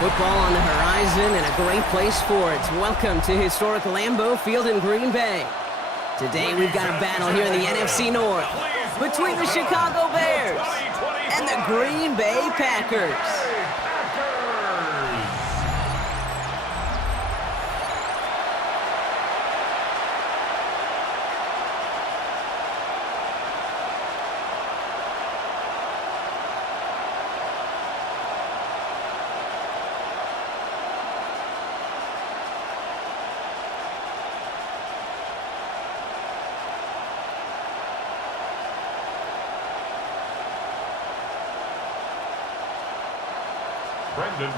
Football on the horizon and a great place for it. Welcome to historic Lambeau Field in Green Bay. Today we've got a battle here in the NFC North between the Chicago Bears and the Green Bay Packers.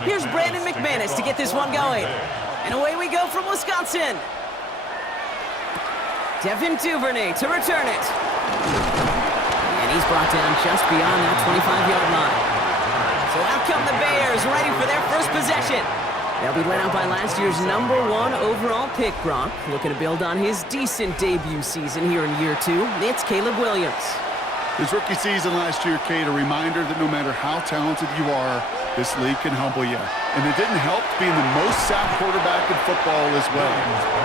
Here's Brandon McManus to get this one going. And away we go from Wisconsin. Devin Duvernay to return it. And he's brought down just beyond that 25-yard line. So out come the Bears, ready for their first possession. They'll be led out by last year's #1 overall pick, Brock. Looking to build on his decent debut season here in year 2. It's Caleb Williams. His rookie season last year, Kate, a reminder that no matter how talented you are, this league can humble you. And it didn't help being the most sacked quarterback in football as well.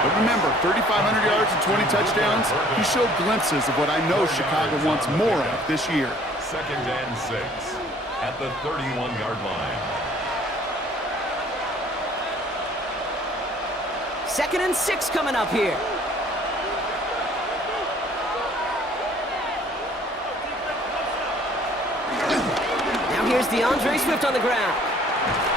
But remember, 3,500 yards and 20 touchdowns, he showed glimpses of what I know Chicago wants more of this year. 2nd and 6 at the 31-yard line. 2nd and 6 coming up here. Here's DeAndre Swift on the ground.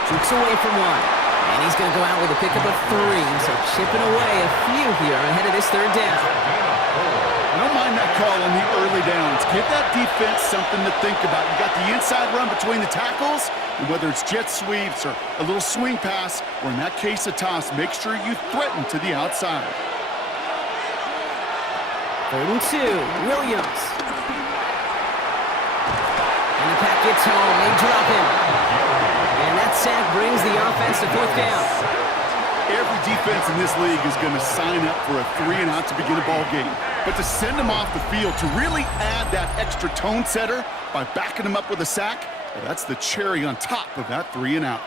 Jukes away from one. And he's going to go out with a pickup of 3. So chipping away a few here ahead of this 3rd down. I don't mind that call on the early downs. Give that defense something to think about. You got the inside run between the tackles, and whether it's jet sweeps or a little swing pass, or in that case a toss, make sure you threaten to the outside. 3rd and 2. Williams. And the pack gets home. They drop him. And that sack brings the offense to 4th down. Every defense in this league is going to sign up for a 3-and-out to begin a ball game. But to send them off the field, to really add that extra tone setter by backing them up with a sack, well, that's the cherry on top of that 3-and-out.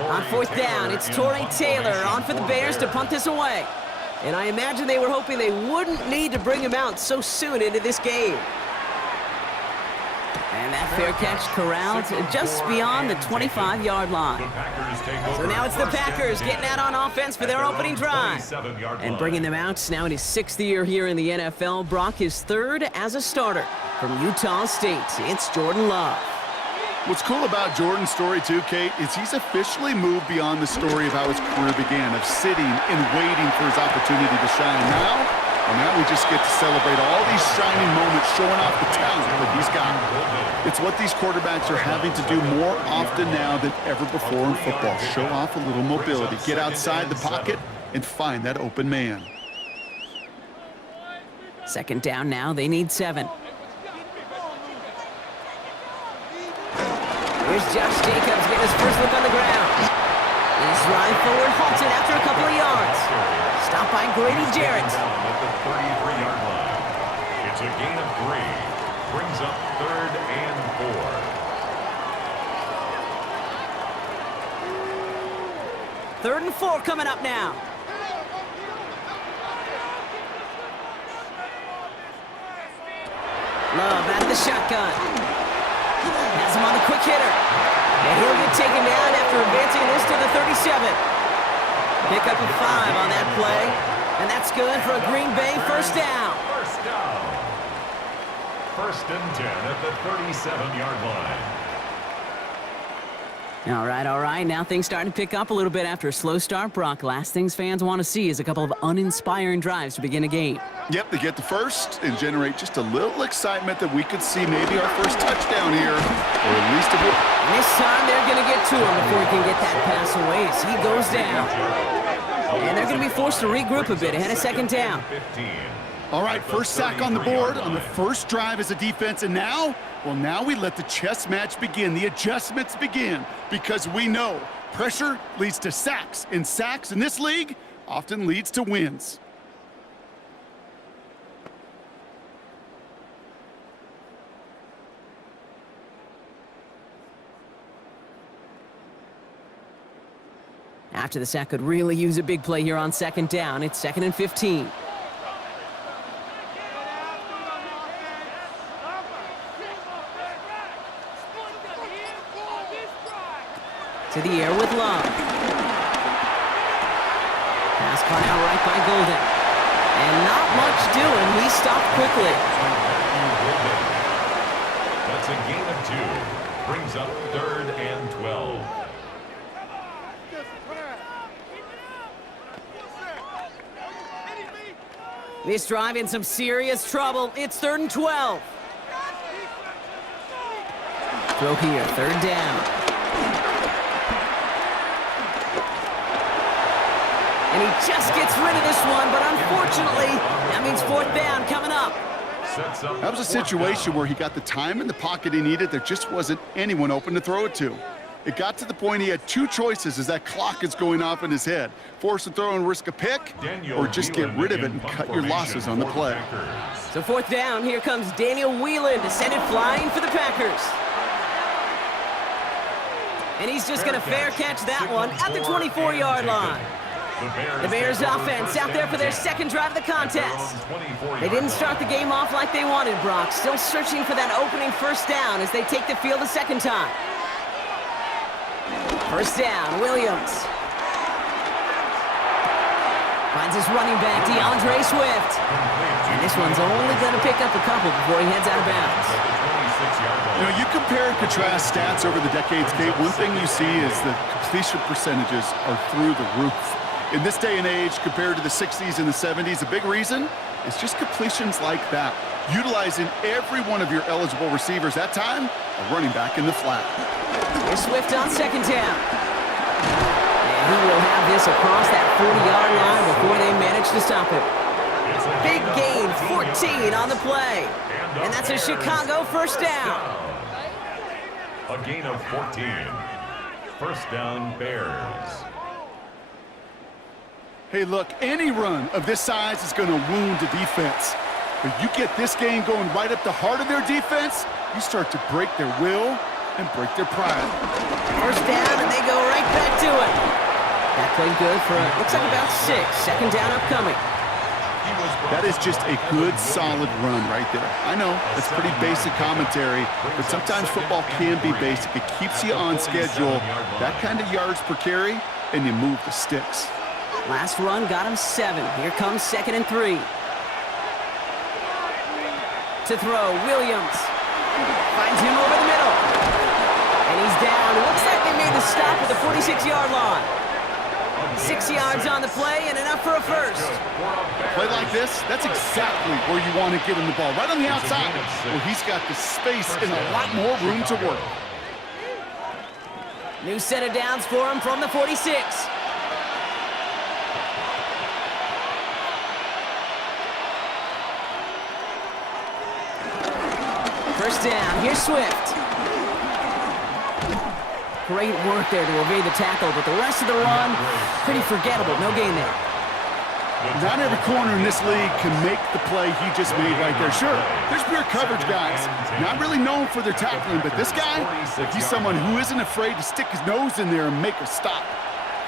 On 4th down, it's Torrey Taylor on for the Bears to punt this away. And I imagine they were hoping they wouldn't need to bring him out so soon into this game. And that fair catch corralled just beyond the 25-yard line. So now it's the Packers getting out on offense for their opening drive. And bringing them out now in his 6th year here in the NFL. Brock is 3rd as a starter from Utah State. It's Jordan Love. What's cool about Jordan's story, too, Kate, is he's officially moved beyond the story of how his career began, of sitting and waiting for his opportunity to shine. Now we just get to celebrate all these shining moments, showing off the talent that he's got. It's what these quarterbacks are having to do more often now than ever before in football. Show off a little mobility, get outside the pocket, and find that open man. 2nd down now, they need 7. Here's Josh Jacobs getting his first look on the ground. His drive forward halted after a couple of yards. Stopped by Grady Jarrett. At the 33-yard line. It's a gain of 3. Brings up 3rd and 4. 3rd and 4 coming up now. Love at the shotgun. Has him on the quick hitter. And he'll get taken down after advancing this to the 37. Pick up a 5 on that play. And that's good for a Green Bay 1st down. 1st and 10 at the 37-yard line. All right. Now things starting to pick up a little bit after a slow start, Brock. Last things fans want to see is a couple of uninspiring drives to begin a game. Yep, they get the first and generate just a little excitement that we could see maybe our first touchdown here, or at least a bit. And this time they're going to get to him before he can get that pass away as he goes down. And they're going to be forced to regroup a bit ahead of 2nd down. All right, first sack on the board on the first drive as a defense, and now, well, now we let the chess match begin, the adjustments begin, because we know pressure leads to sacks, and sacks in this league often leads to wins. After the sack, could really use a big play here on second down. It's 2nd and 15. To the air with Love. Pass caught out right by Golden. And not much doing. He stopped quickly. That's a gain of 2. Brings up 3rd and 12. This drive in some serious trouble. It's 3rd and 12. Throw here, 3rd down. And he just gets rid of this one, but unfortunately, that means 4th down coming up. That was a situation where he got the time in the pocket he needed. There just wasn't anyone open to throw it to. It got to the point he had 2 choices as that clock is going off in his head. Force a throw and risk a pick, or just get rid of it and cut your losses on the play. So 4th down, here comes Daniel Whelan to send it flying for the Packers. And he's just going to fair catch that one at the 24-yard line. The Bears offense out there for their 2nd drive of the contest. They didn't start the game off like they wanted, Brock. Still searching for that opening 1st down as they take the field a 2nd time. 1st down, Williams. Finds his running back, DeAndre Swift. And this one's only going to pick up a couple before he heads out of bounds. You know, you compare and contrast stats over the decades, Kate. One thing you see is the completion percentages are through the roof. In this day and age, compared to the 60s and the 70s, a big reason is just completions like that. Utilizing every one of your eligible receivers. That time, a running back in the flat. Here's Swift on 2nd down. And he will have this across that 40-yard line before they manage to stop it. Big gain, 14 on the play. And that's a Chicago 1st down. A gain of 14. 1st down, Bears. Hey, look, any run of this size is going to wound a defense. But you get this game going right up the heart of their defense, you start to break their will and break their pride. 1st down, and they go right back to it. That played good for, looks like about 6. 2nd down upcoming. That is just a good, solid run right there. I know, that's pretty basic commentary, but sometimes football can be basic. It keeps you on schedule, that kind of yards per carry, and you move the sticks. Last run got him 7. Here comes 2nd and 3. To throw, Williams. Finds him over the middle. And he's down. It looks like they made the stop at the 46-yard line. 6 yards on the play and enough for a 1st. Play like this, that's exactly where you want to get him the ball. Right on the outside, where he's got the space and a lot more room to work. New set of downs for him from the 46. 1st down, here's Swift. Great work there to evade the tackle, but the rest of the run, pretty forgettable. No gain there. Not every corner in this league can make the play he just made right there. Sure, there's pure coverage guys, not really known for their tackling, but this guy, he's someone who isn't afraid to stick his nose in there and make a stop.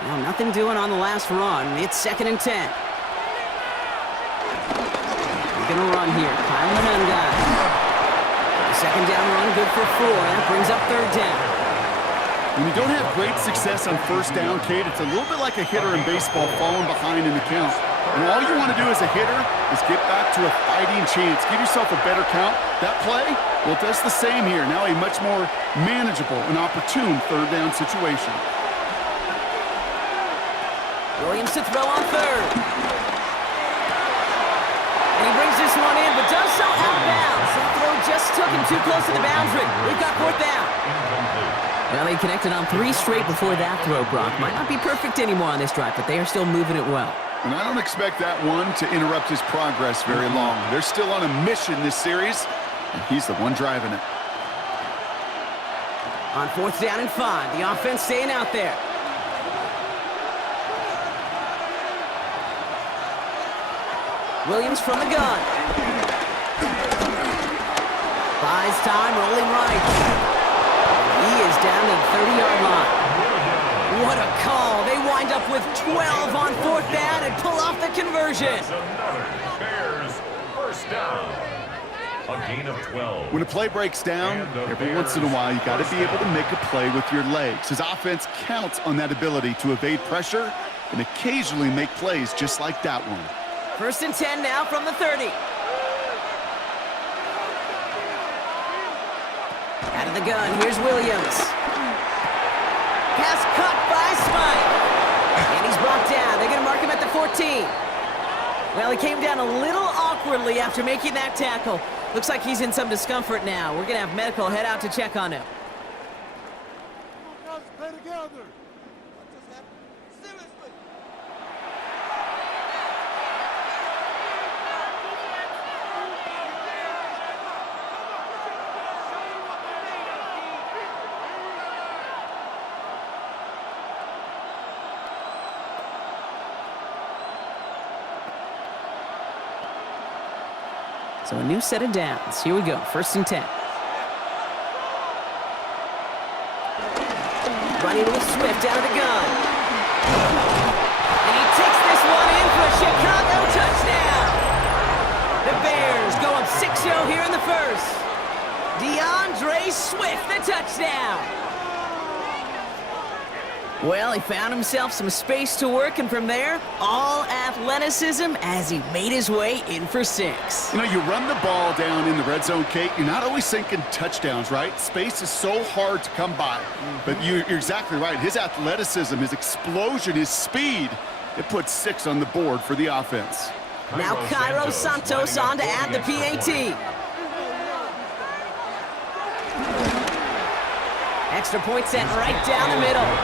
Well, nothing doing on the last run. It's 2nd and 10. They're going to run here. Kyle Menunga. 2nd down run, good for 4. That brings up 3rd down. When you don't have great success on 1st down, Kate, it's a little bit like a hitter in baseball falling behind in the count. And all you want to do as a hitter is get back to a fighting chance. Give yourself a better count. That play, well, it does the same here. Now a much more manageable and opportune 3rd down situation. Williams to throw on 3rd. And he brings this one in, but does so out of bounds. That throw just took him too close to the boundary. We've got 4th down. Well, they connected on 3 straight before that throw, Brock. Might not be perfect anymore on this drive, but they are still moving it well. And I don't expect that one to interrupt his progress very long. They're still on a mission this series, and he's the one driving it. On 4th down and 5, the offense staying out there. Williams from the gun. Buys time, rolling right. He is down to the 30-yard line. What a call. They wind up with 12 on 4th down and pull off the conversion. That's another Bears first down. A gain of 12. When a play breaks down, every once in a while, you got to be able to make a play with your legs. His offense counts on that ability to evade pressure and occasionally make plays just like that one. 1st and 10 now from the 30. Out of the gun, here's Williams. Pass caught by Smythe. And he's brought down. They're going to mark him at the 14. Well, he came down a little awkwardly after making that tackle. Looks like he's in some discomfort now. We're going to have medical head out to check on him. Come on, guys, play together. What just happened? Seriously. So a new set of downs. Here we go, 1st and 10. Running with Swift out of the gun. And he takes this one in for a Chicago touchdown. The Bears go up 6-0 here in the 1st. DeAndre Swift, the touchdown. Well, he found himself some space to work, and from there, all athleticism as he made his way in for 6. You know, you run the ball down in the red zone, Kate, you're not always thinking touchdowns, right? Space is so hard to come by. But you're exactly right. His athleticism, his explosion, his speed, it puts 6 on the board for the offense. Now Cairo Santos on to add the PAT. Extra point set right down the middle.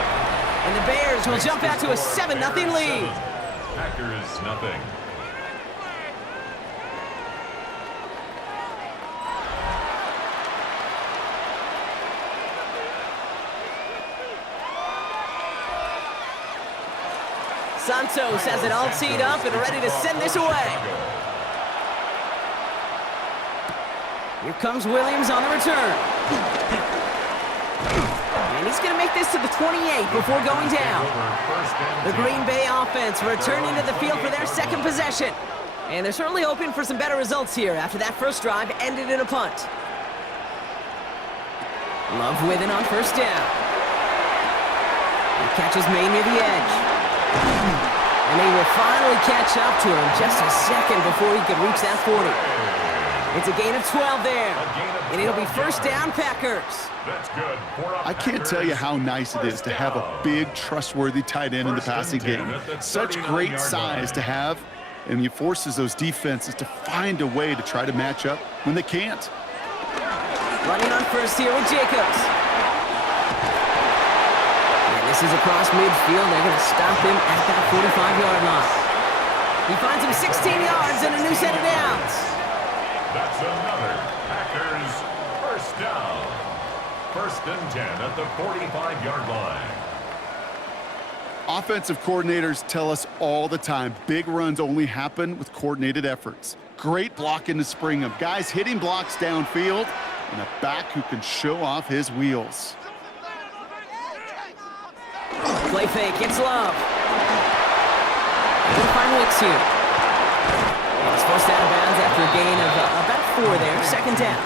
And the Bears will jump out to a 7-0 lead. Packers nothing. Santos has it all teed up and ready to send this away. Here comes Williams on the return. And he's going to make this to the 28 before going down. The Green Bay offense returning to the field for their 2nd possession. And they're certainly hoping for some better results here after that first drive ended in a punt. Love with it on 1st down. He catches May near the edge. And they will finally catch up to him just a second before he could reach that 40. It's a gain of 12 there. And it'll be 1st down, Packers. That's good. I can't tell you how nice it is to have a big, trustworthy tight end in the passing game. Such great size to have, and it forces those defenses to find a way to try to match up when they can't. Running on 1st here with Jacobs. And this is across midfield. They're going to stop him at that 45-yard line. He finds him 16 yards and a new set of downs. That's another Packers first down. 1st and 10 at the 45-yard line. Offensive coordinators tell us all the time, big runs only happen with coordinated efforts. Great blocking to spring them. Guys hitting blocks downfield, and a back who can show off his wheels. Play fake, it's Love. We'll find Wicks here. And it's forced out of bounds after a gain of about 4 there, 2nd down.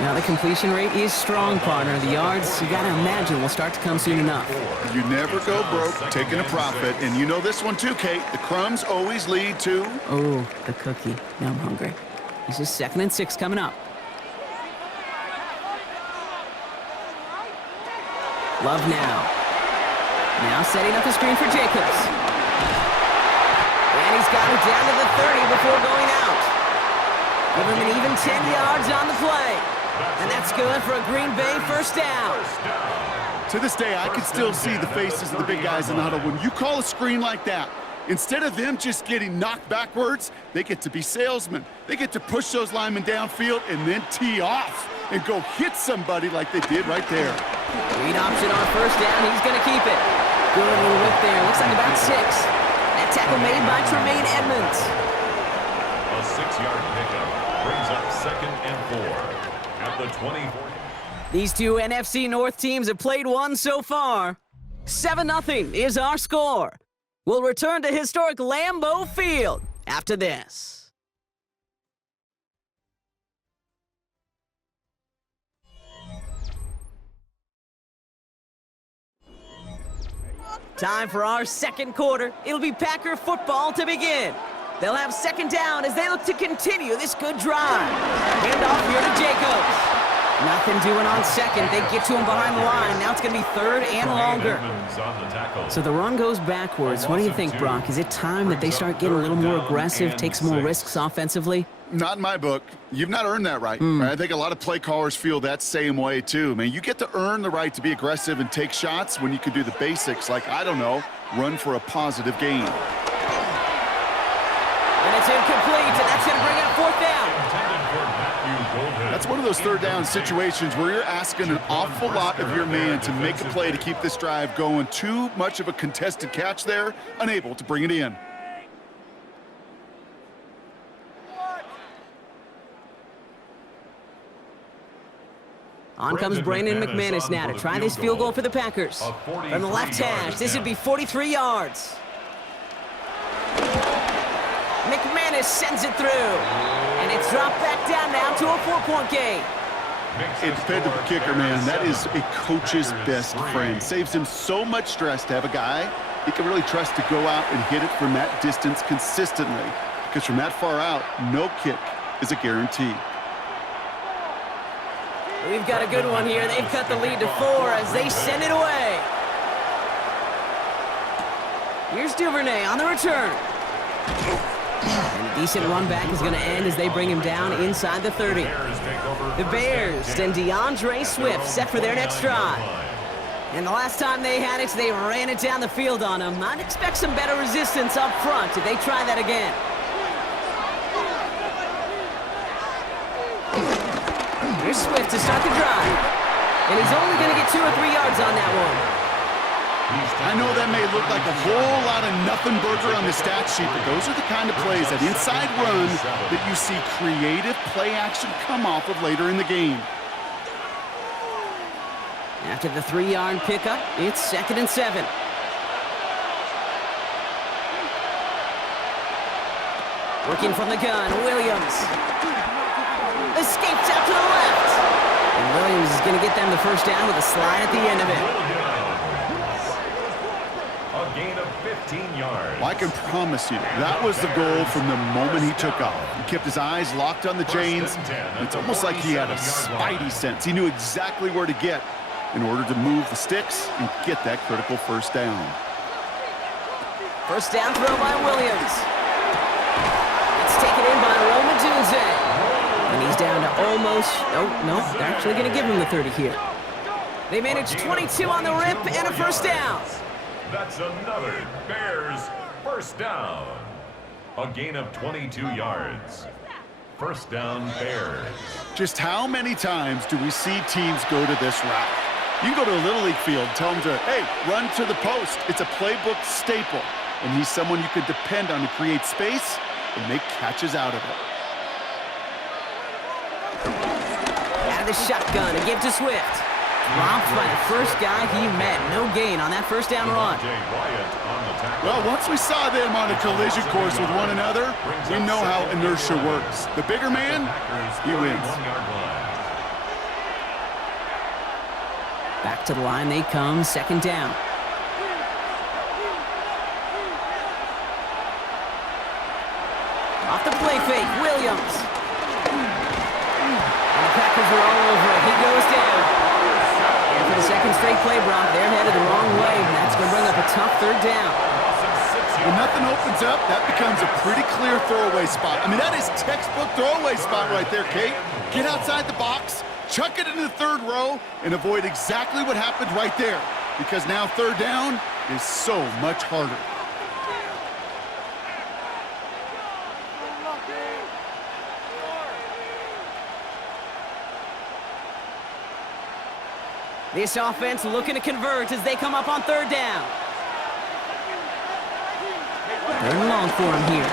Now the completion rate is strong, partner. The yards, you gotta imagine, will start to come soon enough. You never go broke taking a profit, and you know this one too, Kate. The crumbs always lead to... Oh, the cookie. Now I'm hungry. This is 2nd and 6 coming up. Love now. Now setting up the screen for Jacobs. And he's got it down to the 30 before going out. Give him an even 10 yards on the play. And that's good for a Green Bay 1st down. To this day, I can still see the faces of the big guys in the huddle. When you call a screen like that, Instead of them just getting knocked backwards, they get to be salesmen. They get to push those linemen downfield and then tee off and go hit somebody like they did right there. Read option on first down. He's going to keep it. Good little whip there. Looks like about 6. That tackle made by Tremaine Edmonds. A 6-yard pickup brings up 2nd and 4 at the 24. These two NFC North teams have played one so far. 7-0 is our score. We'll return to historic Lambeau Field after this. Time for our second quarter. It'll be Packer football to begin. They'll have second down as they look to continue this good drive. Hand off here to Jacobs. Nothing doing on second. They get to him behind the line. Now it's going to be 3rd and longer. So the run goes backwards. What do you think, Brock? Is it time that they start getting a little more aggressive, take some more risks offensively? Not in my book. You've not earned that right. I think a lot of play callers feel that same way, too. Man, you get to earn the right to be aggressive and take shots when you can do the basics, like, I don't know, run for a positive gain. And it's incomplete, and that's going to bring up 4th down. That's one of those 3rd down situations where you're asking an awful lot of your man to make a play to keep this drive going. Too much of a contested catch there, unable to bring it in. On comes Brandon McManus now to try this field goal for the Packers. From the left hash, this would be 43 yards. McManus sends it through. And it's dropped back down now to a 4-point game. It's dependent on the kicker, man. That is a coach's best friend. Saves him so much stress to have a guy he can really trust to go out and hit it from that distance consistently. Because from that far out, no kick is a guarantee. We've got a good one here. They've cut the lead to 4 as they send it away. Here's Duvernay on the return. And a decent run back is going to end as they bring him down inside the 30. The Bears and DeAndre Swift set for their next drive. And the last time they had it, they ran it down the field on him. I'd expect some better resistance up front if they try that again. Here's Swift to start the drive. And he's only going to get 2 or 3 yards on that one. I know that may look like a whole lot of nothing burger on the stat sheet, but those are the kind of plays, that inside run, that you see creative play action come off of later in the game. After the 3-yard pickup, it's 2nd and 7. Working from the gun, Williams. Escapes out to the left. And Williams is going to get them the first down with a slide at the end of it. A gain of 15 yards. Well, I can promise you, that was the goal from the moment he took off. He kept his eyes locked on the chains. It's almost like he had a spidey sense. He knew exactly where to get in order to move the sticks and get that critical first down. First down throw by Williams. It's taken in by Roma Dunze. And he's down to almost, oh, no, they're actually going to give him the 30 here. They managed 22 on the rip and a first down. That's another Bears first down. A gain of 22 yards. First down, Bears. Just how many times do we see teams go to this route? You can go to a Little League field, tell them to, hey, run to the post. It's a playbook staple. And he's someone you can depend on to create space and make catches out of it. Out of the shotgun and give to Swift. Dropped by the first guy he met. No gain on that first down run. Well, once we saw them on a collision course with one another, we know how inertia works. The bigger man, he wins. Back to the line they come, 2nd down. Off the play fake, Williams. And the Packers are all over it. He goes down. And for the second straight play, Brock, they're headed the wrong way. And that's going to bring up a tough 3rd down. When nothing opens up, that becomes a pretty clear throwaway spot. I mean, that is textbook throwaway spot right there, Kate. Get outside the box, chuck it into the 3rd row, and avoid exactly what happened right there. Because now 3rd down is so much harder. This offense looking to convert as they come up on third down. Third and long for him here.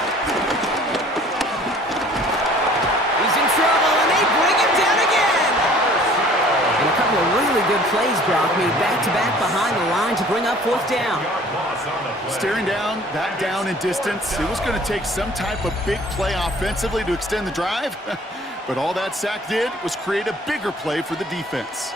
He's in trouble, and they bring him down again. And a couple of really good plays, Brock, made back-to-back behind the line to bring up fourth down. Staring down, that down in distance, it was going to take some type of big play offensively to extend the drive. But all that sack did was create a bigger play for the defense.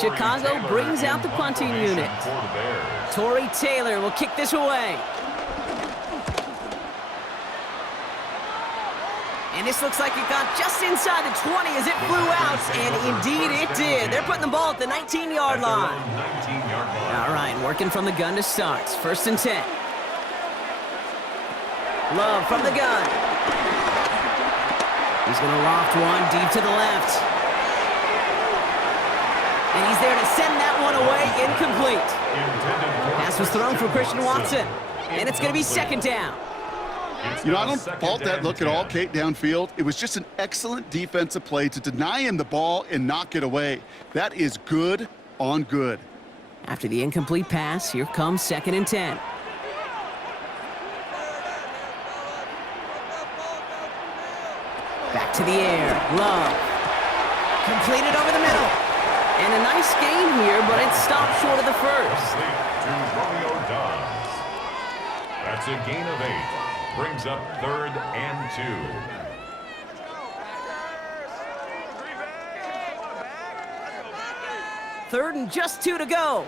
Chicago brings out the punting unit. Torrey Taylor will kick this away. And this looks like it got just inside the 20 as it flew out, and indeed it did. They're putting the ball at the 19-yard line. All right, working from the gun to start. First and 10. Love from the gun. He's going to loft one deep to the left. And he's there to send that one away, incomplete. Pass was thrown for Christian Watson, and it's going to be second down. You know, I don't fault that look at all, Kate, downfield. It was just an excellent defensive play to deny him the ball and knock it away. That is good on good. After the incomplete pass, here comes second and 10. Back to the air, Love. Completed over the middle. And a nice gain here, but it stopped short of the first. To Romeo Dobbs. That's a gain of 8. Brings up third and 2. Third and just 2 to go.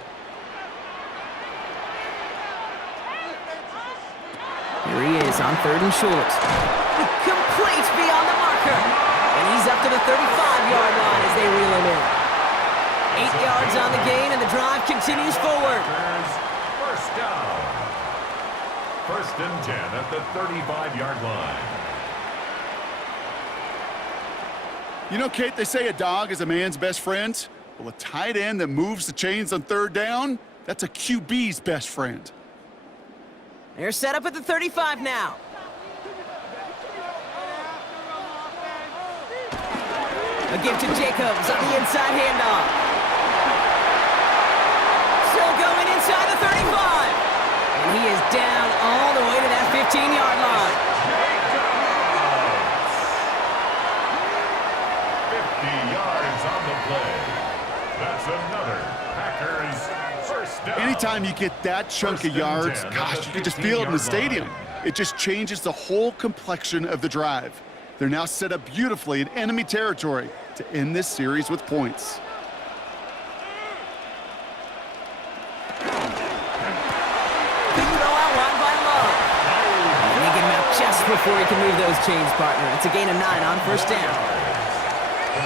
Here he is on third and short. Complete beyond the marker. And he's up to the 35-yard line as they reel him in. 8 yards on the gain, and the drive continues forward. First down. First and 10 at the 35-yard line. You know, Kate, they say a dog is a man's best friend. Well, a tight end that moves the chains on third down, that's a QB's best friend. They're set up at the 35 now. A give to Jacobs on the inside handoff. Still going inside the 35. And he is down all the way to that 15-yard line. 50 yards on the play. That's another Packers first down. Anytime you get that chunk of yards, gosh, you can just feel it in the stadium. It just changes the whole complexion of the drive. They're now set up beautifully in enemy territory to end this series with points. Just before he can move those chains, partner. It's a gain of 9 on first down.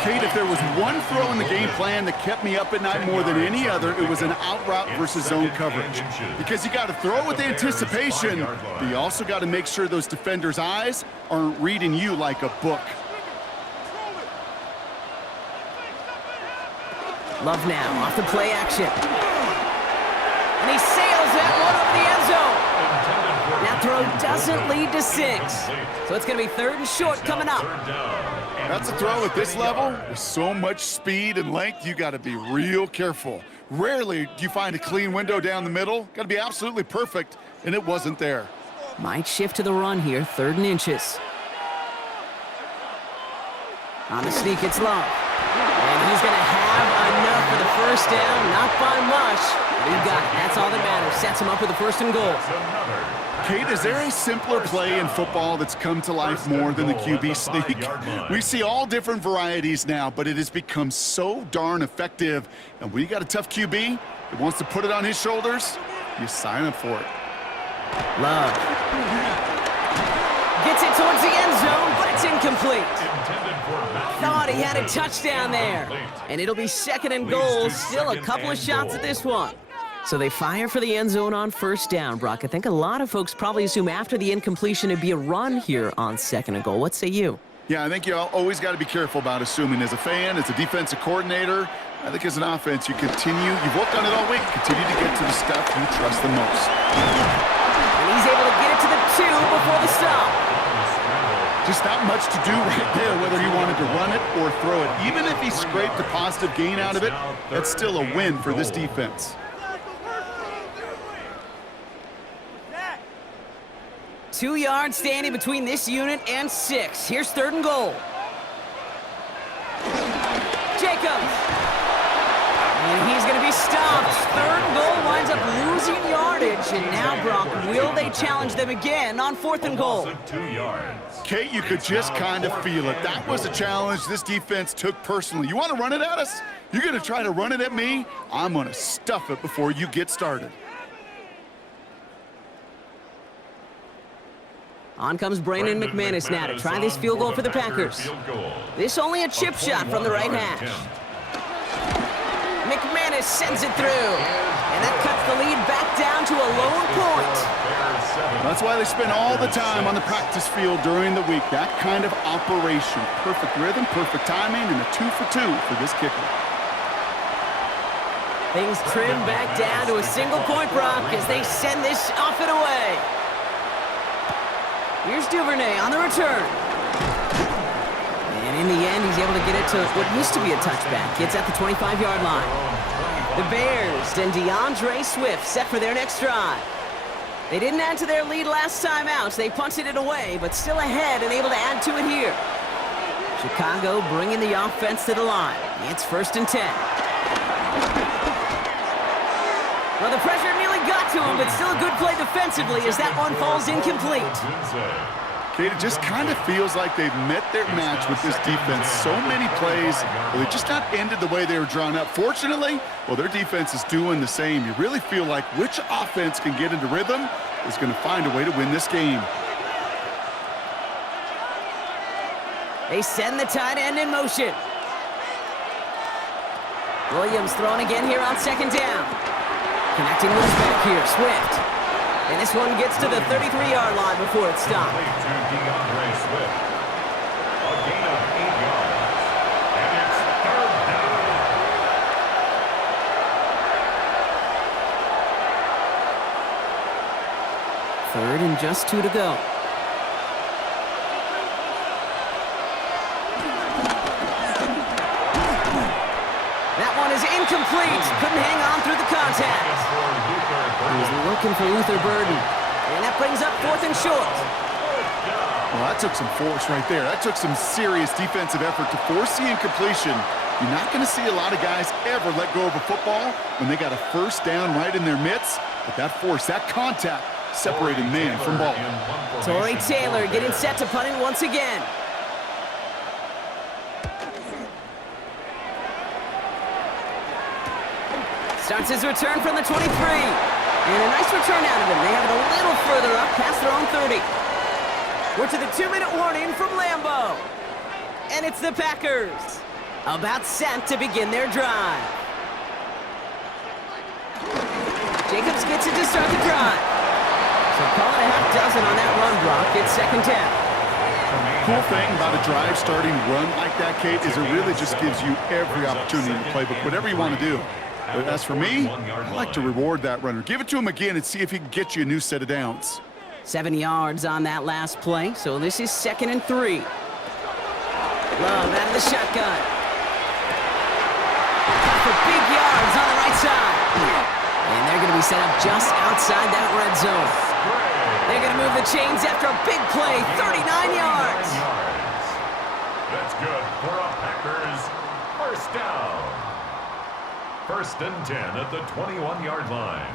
Kate, if there was one throw in the game plan that kept me up at night more than any other, it was an out route versus zone coverage. Because you got to throw with anticipation, but you also got to make sure those defenders' eyes aren't reading you like a book. Love now off the play action. And he sails that one up the end zone. That throw doesn't lead to 6. So it's going to be third and short coming up. That's a throw at this level. With so much speed and length, you got to be real careful. Rarely do you find a clean window down the middle. Got to be absolutely perfect, and it wasn't there. Might shift to the run here, third and inches. On the sneak, it's Love. And he's going to have enough for the first down, not by much. But he got it. That's all that matters. Sets him up with a first and goal. Kate, is there a simpler play in football that's come to life more than the QB sneak? We see all different varieties now, but it has become so darn effective. And when you got a tough QB that wants to put it on his shoulders, you sign up for it. Love. Gets it towards the end zone, but it's incomplete. Thought he had a touchdown there. And it'll be second and goal. Still a couple of shots at this one. So they fire for the end zone on first down, Brock. I think a lot of folks probably assume after the incompletion it'd be a run here on second and goal. What say you? Yeah, I think you always got to be careful about assuming. As a fan, as a defensive coordinator, I think as an offense, you've worked on it all week, continue to get to the stuff you trust the most. And he's able to get it to the 2 before the stop. Just not much to do right there, whether he wanted to run it or throw it. Even if he scraped a positive gain out of it, that's still a win for this defense. 2 yards standing between this unit and 6. Here's third and goal. Jacobs. And he's going to be stopped. Third and goal winds up losing yardage. And now, Brock, will they challenge them again on fourth and goal? 2 yards. Kate, you could just kind of feel it. That was a challenge this defense took personally. You want to run it at us? You're going to try to run it at me? I'm going to stuff it before you get started. On comes Brandon McManus now to try this field goal for the Packers. This only a chip shot from the right hash. McManus sends it through. And that cuts the lead back down to a lone point. That's why they spend all the time on the practice field during the week. That kind of operation. Perfect rhythm, perfect timing, and a 2 for 2 for this kicker. Things trim back down to a single point, Brock, as they send this off and away. Here's Duvernay on the return. And in the end, he's able to get it to what used to be a touchback. Gets at the 25-yard line. The Bears and DeAndre Swift set for their next drive. They didn't add to their lead last time out. They punted it away, but still ahead and able to add to it here. Chicago bringing the offense to the line. It's 1st and 10. Well, the pressure nearly got to him, but still a good play defensively as that one falls incomplete. Kate, it just kind of feels like they've met their match with this defense. So many plays, but they just not ended the way they were drawn up. Fortunately, well, their defense is doing the same. You really feel like which offense can get into rhythm is going to find a way to win this game. They send the tight end in motion. Williams throwing again here on second down. Connecting with his back here, Swift. And this one gets to the 33-yard line before it's stopped. To DeAndre Swift. A gain of 8 yards. And it's third down. Third and just 2 to go. That one is incomplete. Couldn't hang on through the contact. He was looking for Luther Burden. And that brings up 4th and short. Well, that took some force right there. That took some serious defensive effort to force the incompletion. You're not going to see a lot of guys ever let go of a football when they got a first down right in their midst. But that force, that contact, separated man from ball. Torrey Taylor getting set to punt it once again. Starts his return from the 23. And a nice return out of him. They have it a little further up past their own 30. We're to the 2-minute warning from Lambeau. And it's the Packers about set to begin their drive. Jacobs gets it to start the drive. So call it a half dozen on that run, Brock. It's second down. Cool thing about a drive starting run like that, Kate, is it really just gives you every opportunity in the playbook, whatever you want to do. But as for me, I like to reward that runner. Give it to him again and see if he can get you a new set of downs. 7 yards on that last play, so this is 2nd and 3. Love out of the shotgun. For big yards on the right side. And they're going to be set up just outside that red zone. They're going to move the chains after a big play, 39 yards. That's good for a Packers first down. 1st and 10 at the 21-yard line.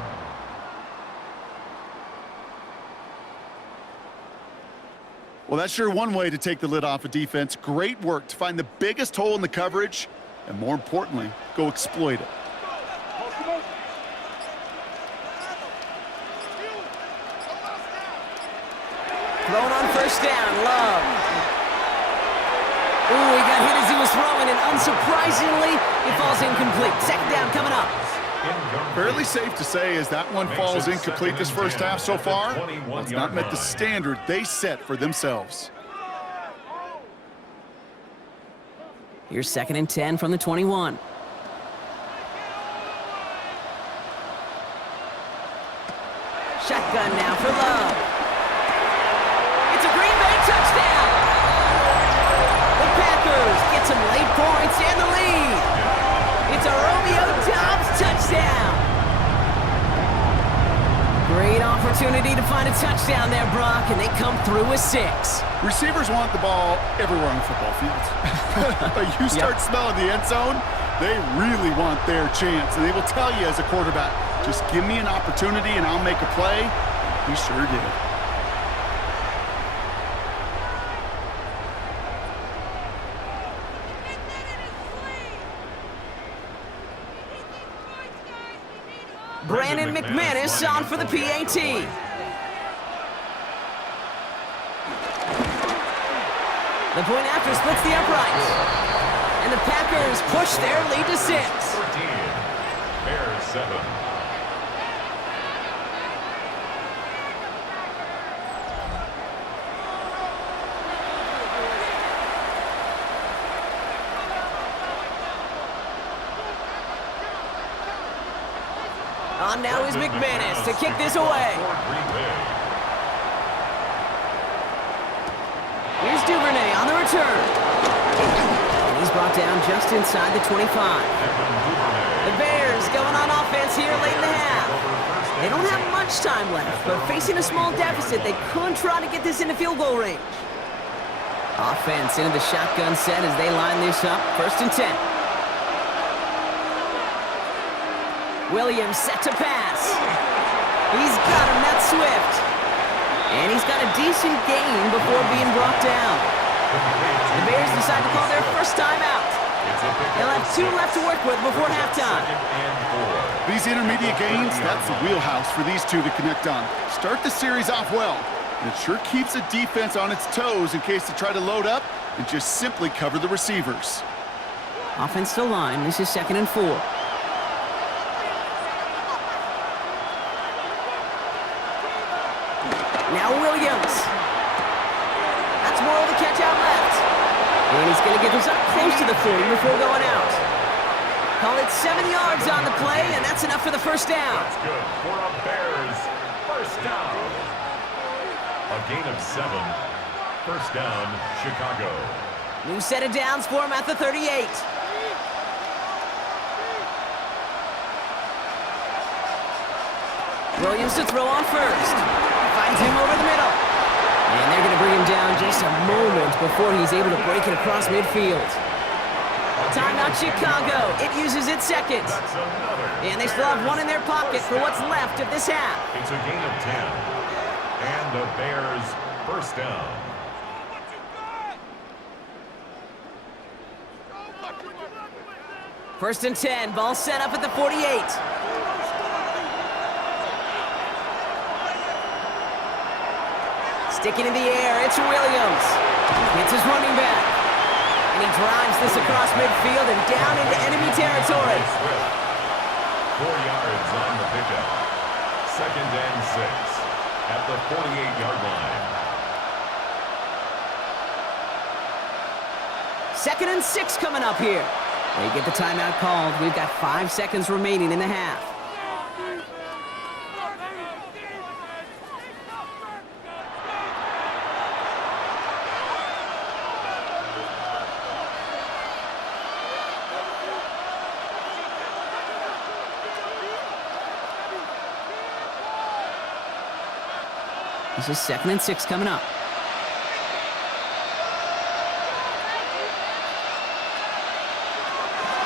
Well, that's sure one way to take the lid off a defense. Great work to find the biggest hole in the coverage, and more importantly, go exploit it. Thrown on first down, Love. Ooh, he got hit as he was throwing, and unsurprisingly, it falls incomplete. Second down coming up. Fairly safe to say as that one falls incomplete this first half so far, well, it's not met the standard they set for themselves. Here's 2nd and 10 from the 21. Shotgun now for Love. It's a Green Bay touchdown. The Packers get some late points and the lead. It's a Romeo Doubs touchdown. Great opportunity to find a touchdown there, Brock, and they come through with 6. Receivers want the ball everywhere on the football field. But you start smelling the end zone, they really want their chance. And they will tell you as a quarterback, just give me an opportunity and I'll make a play. He sure did. Brandon McManus on for the PAT. The point after splits the uprights. And the Packers push their lead to 6. 13. Bears 7. On now is McManus to kick this away. Here's Duvernay on the return. And he's brought down just inside the 25. The Bears going on offense here late in the half. They don't have much time left, but facing a small deficit, they could try to get this into field goal range. Offense into the shotgun set as they line this up. 1st and 10. Williams set to pass. He's got him, that's Swift. And he's got a decent gain before being brought down. The Bears decide to call their first timeout. They'll have 2 left to work with before halftime. These intermediate gains, that's the wheelhouse for these two to connect on. Start the series off well. And it sure keeps the defense on its toes in case they try to load up and just simply cover the receivers. Offense to line. This is 2nd and 4. Now Williams. That's Morrill to catch out left. And he's going to get this up close to the 40 before going out. Call it 7 yards on the play, and that's enough for the first down. That's good for a Bears first down. A gain of 7. First down, Chicago. New set of downs for him at the 38. Williams to throw on first. Finds him over the middle. And they're going to bring him down just a moment before he's able to break it across midfield. Timeout Chicago. It uses its 2nd. And they still have 1 in their pocket for what's left of this half. It's a gain of 10. And the Bears first down. First and 10. Ball set up at the 48. Sticking in the air, it's Williams. It's his running back. And he drives this across midfield and down into enemy territory. 4 yards on the pickup. 2nd and 6 at the 48-yard line. 2nd and 6 coming up here. They get the timeout called. We've got 5 seconds remaining in the half. This is 2nd and 6 coming up.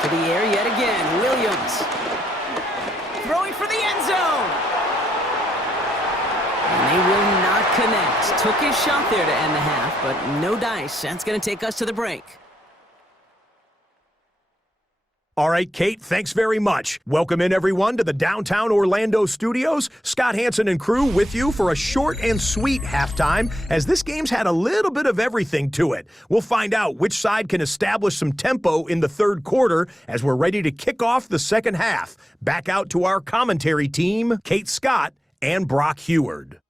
To the air yet again, Williams. Throwing for the end zone. And they will not connect. Took his shot there to end the half, but no dice. That's going to take us to the break. All right, Kate, thanks very much. Welcome in, everyone, to the downtown Orlando studios. Scott Hansen and crew with you for a short and sweet halftime, as this game's had a little bit of everything to it. We'll find out which side can establish some tempo in the third quarter as we're ready to kick off the second half. Back out to our commentary team, Kate Scott and Brock Heward.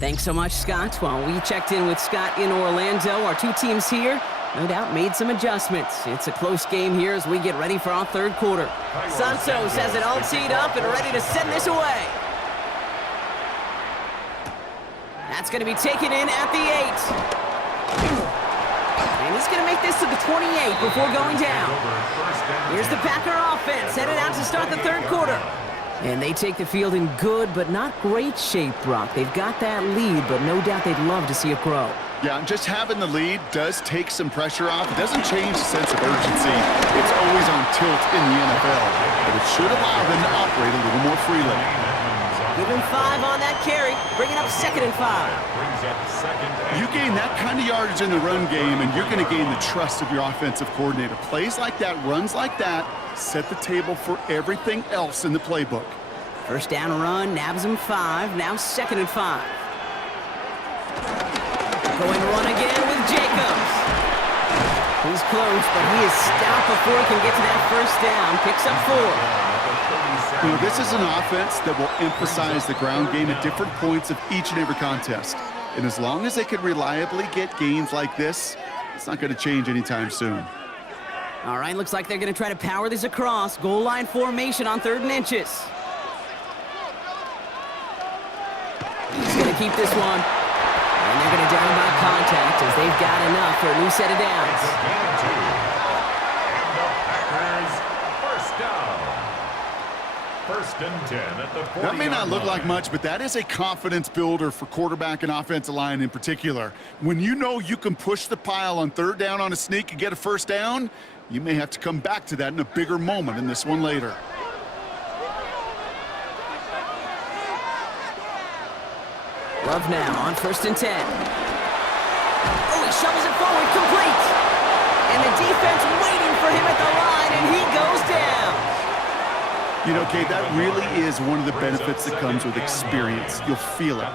Thanks so much, Scott. While we checked in with Scott in Orlando, our two teams here, no doubt, made some adjustments. It's a close game here as we get ready for our third quarter. Santos has it all teed up and ready to send this away. That's going to be taken in at the 8. And he's going to make this to the 28 before going down. Here's the Packer offense headed out to start the third quarter. And they take the field in good but not great shape, Brock. They've got that lead, but no doubt they'd love to see it grow. Yeah, just having the lead does take some pressure off. It doesn't change the sense of urgency. It's always on tilt in the NFL, but it should allow them to operate a little more freely. Give him 5 on that carry, bringing up 2nd and 5. You gain that kind of yardage in the run game, and you're going to gain the trust of your offensive coordinator. Plays like that, runs like that, set the table for everything else in the playbook. First down run, nabs him 5, now 2nd and 5. Going run again with Jacobs. He's close, but he is stout before he can get to that first down. Picks up 4. You know, this is an offense that will emphasize the ground game at different points of each and every contest. And as long as they can reliably get gains like this, it's not going to change anytime soon. All right, looks like they're going to try to power this across. Goal line formation on 3rd and inches. He's going to keep this one. And they're going to down by contact as they've got enough for a new set of downs. First and 10 at the 40. That may not look like much, but that is a confidence builder for quarterback and offensive line in particular. When you know you can push the pile on 3rd down on a sneak and get a first down, you may have to come back to that in a bigger moment in this one later. Love now on 1st and 10. Oh, he shovels it forward, complete. And the defense waiting for him at the line, and he goes down. You know, Kate, that really is one of the benefits that comes with experience. You'll feel it.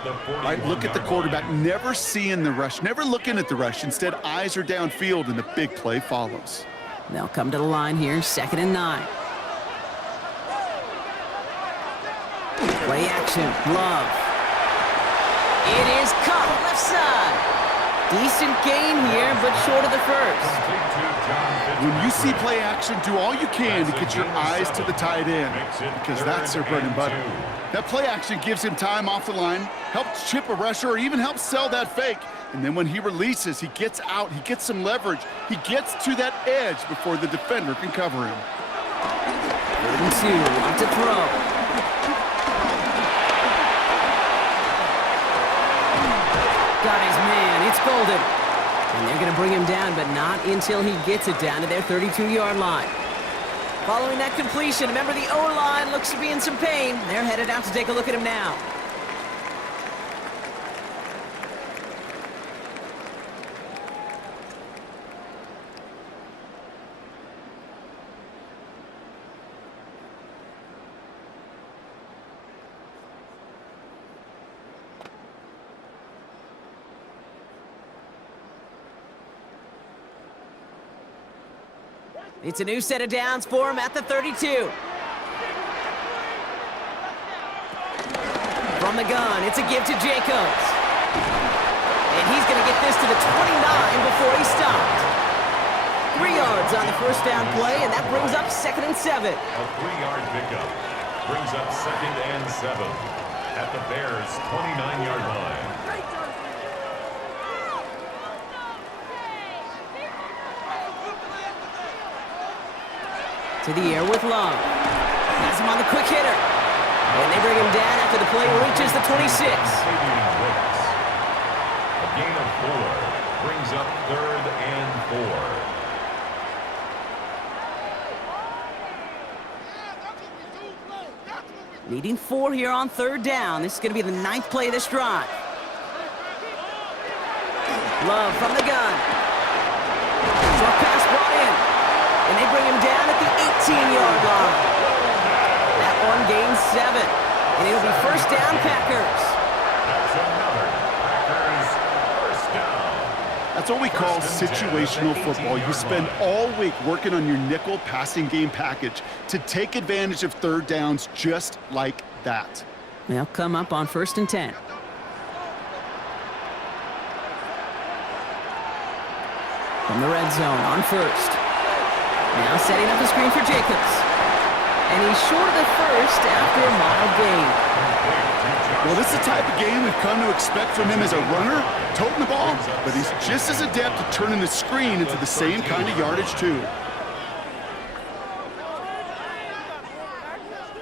Right? Look at the quarterback, never seeing the rush, never looking at the rush. Instead, eyes are downfield, and the big play follows. They'll come to the line here, 2nd and 9. Play action, Love. It is caught left side. Decent gain here, but short of the first. When you see play action, do all you can to get your eyes to the tight end, because that's their bread and butter. That play action gives him time off the line, helps chip a rusher, or even helps sell that fake. And then when he releases, he gets out, he gets some leverage. He gets to that edge before the defender can cover him. 3rd and 2, on to throw. Got his man, it's Golden. And they're going to bring him down, but not until he gets it down to their 32-yard line. Following that completion, remember the O-line looks to be in some pain. They're headed out to take a look at him now. It's a new set of downs for him at the 32. From the gun, it's a give to Jacobs. And he's going to get this to the 29 before he stopped. 3 yards on the first down play, and that brings up 2nd and 7. A 3-yard pickup brings up 2nd and 7 at the Bears' 29-yard line. To the air with Love. Has him on the quick hitter. And they bring him down after the play reaches the 26. A gain of 4 brings up 3rd and 4. Needing 4 here on 3rd down. This is going to be the 9th play of this drive. Love from the gun. Short pass brought in. And they bring him down at the 18-yard line. That one gains 7. And it'll be 1st down, Packers. That's another Packers first down. That's what we call situational football. You spend all week working on your nickel passing game package to take advantage of 3rd downs just like that. They'll come up on 1st and 10. From the red zone on 1st. Now setting up the screen for Jacobs. And he's short of the 1st after a mild gain. Well, this is the type of game we've come to expect from him as a runner, toting the ball, but he's just as adept at turning the screen into the same kind of yardage, too.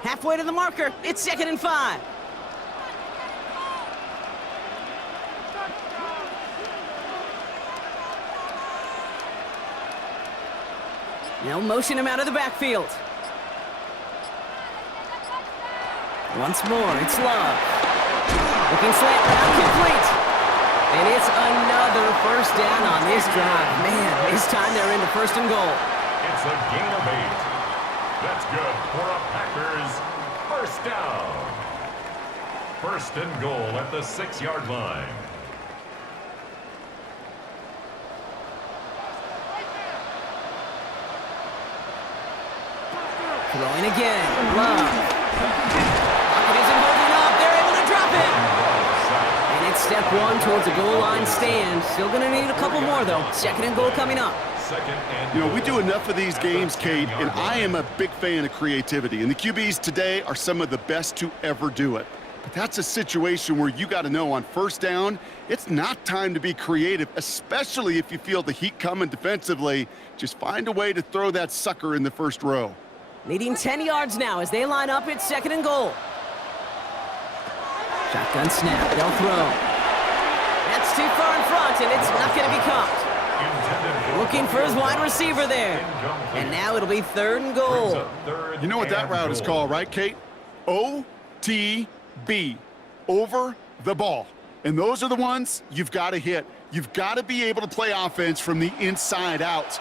Halfway to the marker. It's 2nd and 5. Now motion him out of the backfield. Once more, it's Love. Looking slant route complete. And it's another 1st down on this drive. Man, this time they're into 1st and goal. It's a gain of 8. That's good for a Packers first down. 1st and goal at the 6-yard line. Throwing again. Love. Pocket isn't holding up. They're able to drop it. And it's step 1 towards a goal line stand. Still going to need a couple more, though. 2nd and goal coming up. You know, we do enough of these games, Kate, and I am a big fan of creativity. And the QBs today are some of the best to ever do it. But that's a situation where you got to know on 1st down, it's not time to be creative, especially if you feel the heat coming defensively. Just find a way to throw that sucker in the 1st row. Needing 10 yards now as they line up at 2nd and goal. Shotgun snap. They'll throw. That's too far in front, and it's not going to be caught. Looking for his wide receiver there. And now it'll be 3rd and goal. You know what that route is called, right, Kate? OTB. Over the ball. And those are the ones you've got to hit. You've got to be able to play offense from the inside out.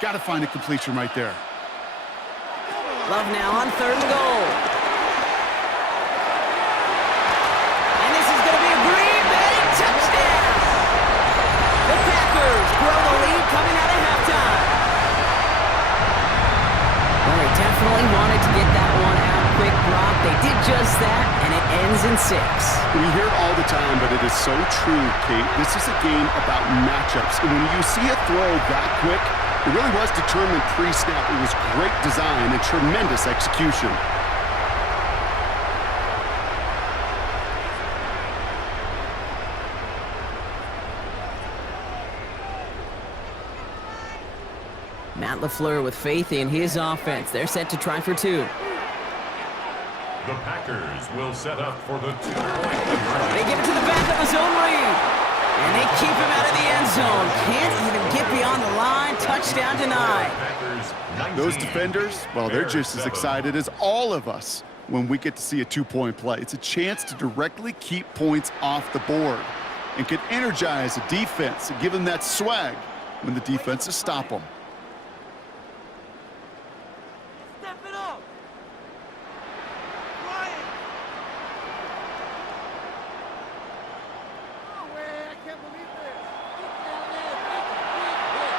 Got to find a completion right there. Love now on 3rd and goal. And this is going to be a Green Bay touchdown. The Packers grow the lead coming out of halftime. Well, they definitely wanted to get that one out quick, Brock. They did just that, and it ends in 6. We hear it all the time, but it is so true, Kate. This is a game about matchups. And when you see a throw that quick, it really was determined pre-snap. It was great design and tremendous execution. Matt LaFleur with faith in his offense. They're set to try for 2. The Packers will set up for the 2-point conversion. They give it to the back of his own read. And they keep him out of the end zone. Can't even get beyond the line. Touchdown denied. Those defenders, well, they're just as excited as all of us when we get to see a 2-point play. It's a chance to directly keep points off the board and can energize a defense and give them that swag when the defenses stop them. Step it up. Ryan. No way, I can't believe this. Get down there, make a big hit.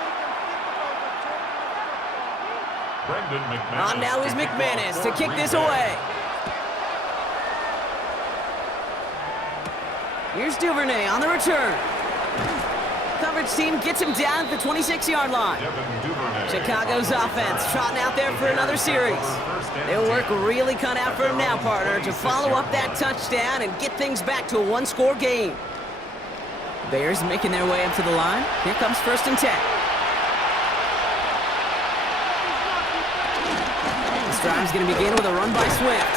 Make him think about returning the football. Brendan McManus. On now is McManus to kick this away. Here's Duvernay on the return. Coverage team gets him down at the 26-yard line. Chicago's offense trotting out there for another series. Their work really cut out for him now, partner, to follow up that touchdown and get things back to a one-score game. Bears making their way up to the line. Here comes 1st and 10. This drive's going to begin with a run by Swift.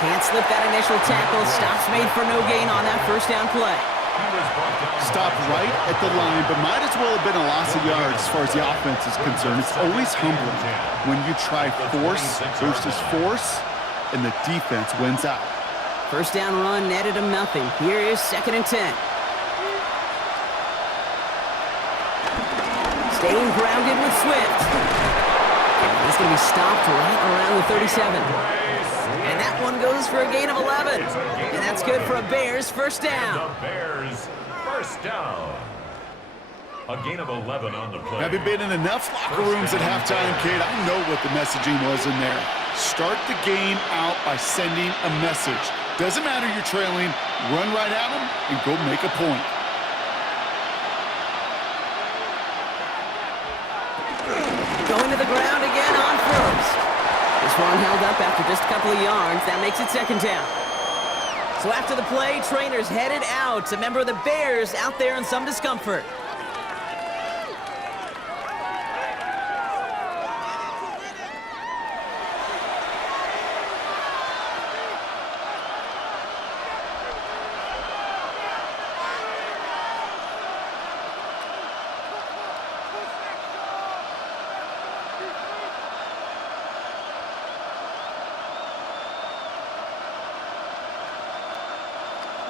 Can't slip that initial tackle. Stops made for no gain on that 1st down play. He was brought down. Stopped right at the line, but might as well have been a loss of yards as far as the offense is concerned. It's always humbling when you try force versus force, and the defense wins out. First down run netted him nothing. Here is 2nd and 10. Staying grounded with Swift. He's going to be stopped right around the 37. And that one goes for a gain of 11. And that's good for a Bears first down. The Bears first down. A gain of 11 on the play. Having been in enough locker rooms at halftime, Kate, I know what the messaging was in there. Start the game out by sending a message. Doesn't matter you're trailing, run right at them and go make a point. Going to the ground again on first. This one held up after just a couple of yards. That makes it 2nd down. So after the play, trainers headed out. A member of the Bears out there in some discomfort.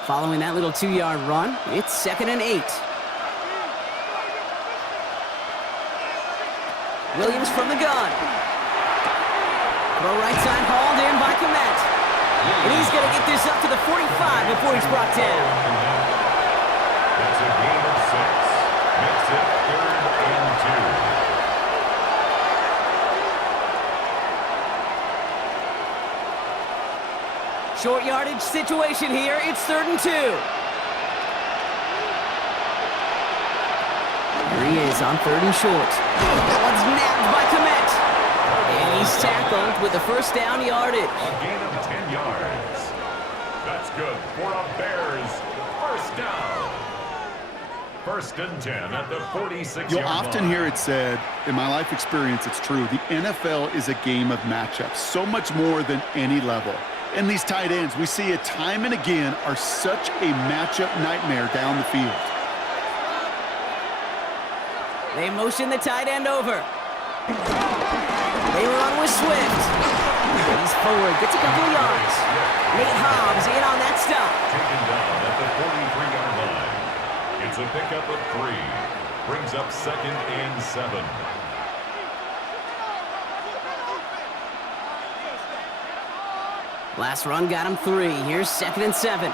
Following that little 2-yard run, it's 2nd and 8. Williams from the gun. Throw right side hauled in by Komet. And he's going to get this up to the 45 before he's brought down. That's a gain of 6. Makes it 3rd and 2. Short yardage situation here. It's 3rd and 2. Here he is on 3rd and short. That one's nabbed by Komet. And he's tackled with the first down yardage. A gain of 10 yards. That's good for a Bears first down. 1st and 10 at the 46-yard line. You'll often hear it said, in my life experience, it's true, the NFL is a game of matchups, so much more than any level. And these tight ends, we see it time and again, are such a matchup nightmare down the field. They motion the tight end over. They run with Swift. He's forward, gets a couple of yards. Nate Hobbs in on that stop. Taken down at the 43-yard line. It's a pickup of 3. Brings up 2nd and 7. Last run got him 3. Here's 2nd and 7.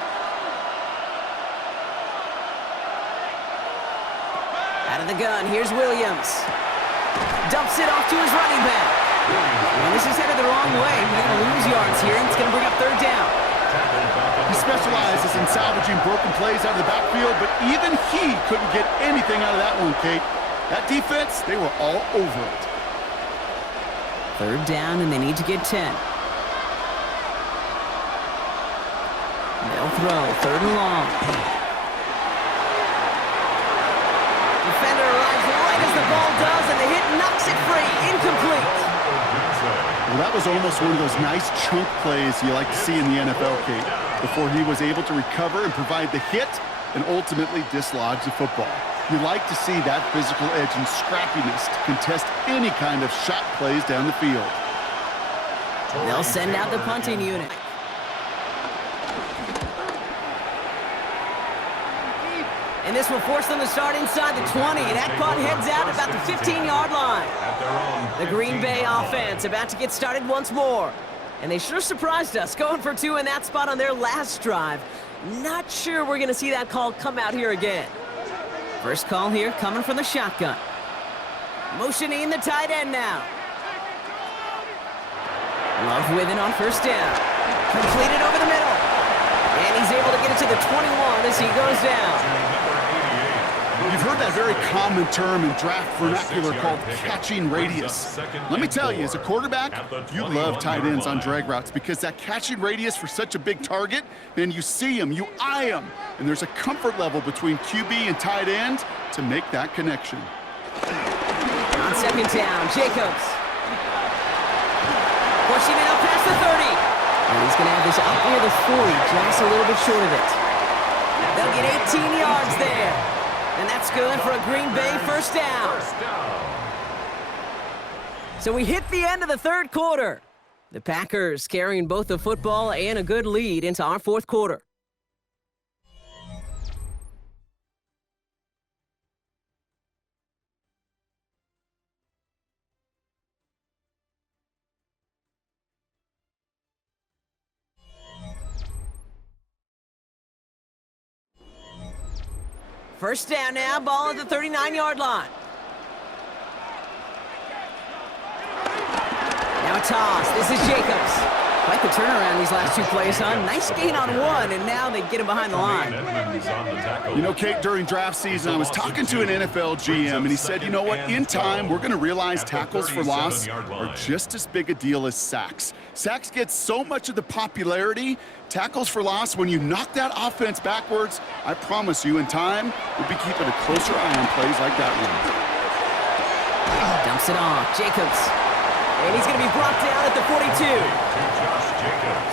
Out of the gun, here's Williams. Dumps it off to his running back. And this is headed the wrong way. They're going to lose yards here, and it's going to bring up 3rd down. He specializes in salvaging broken plays out of the backfield, but even he couldn't get anything out of that one, Kate. That defense, they were all over it. 3rd down, and they need to get 10. They'll throw, 3rd and long. Defender arrives right as the ball does, and the hit knocks it free. Incomplete. Well, that was almost one of those nice chunk plays you like to see in the NFL, Kate, before he was able to recover and provide the hit and ultimately dislodge the football. You like to see that physical edge and scrappiness to contest any kind of shot plays down the field. They'll send out the punting unit. And this will force them to start inside the 20. That punt heads out about the 15-yard line. The Green Bay offense about to get started once more. And they sure surprised us, going for 2 in that spot on their last drive. Not sure we're going to see that call come out here again. First call here coming from the shotgun. Motioning the tight end now. Love with it on first down. Completed over the middle. And he's able to get it to the 21 as he goes down. You've heard that very common term in draft vernacular called catching radius. Let me tell you, as a quarterback, you love tight ends on drag routes because that catching radius for such a big target, then you see him, you eye him, and there's a comfort level between QB and tight end to make that connection. On second down, Jacobs. Pushing it up past the 30. And he's going to have this up near the 40, just a little bit short of it. They'll He'll get 18 yards there. And that's good for a Green Bay first down. So we hit the end of the third quarter. The Packers carrying both the football and a good lead into our fourth quarter. First down now, ball at the 39-yard line. Now a toss. This is Jacobs. Quite the turnaround these last two plays, huh? Nice gain on one, and now they get him behind the line. You know, Kate, during draft season, I was talking to an NFL GM, and he said, you know what, in time, we're going to realize tackles for loss are just as big a deal as sacks. Sacks get so much of the popularity. Tackles for loss, when you knock that offense backwards, I promise you, in time, we'll be keeping a closer eye on plays like that one. Dumps it off. Jacobs. And he's going to be brought down at the 42.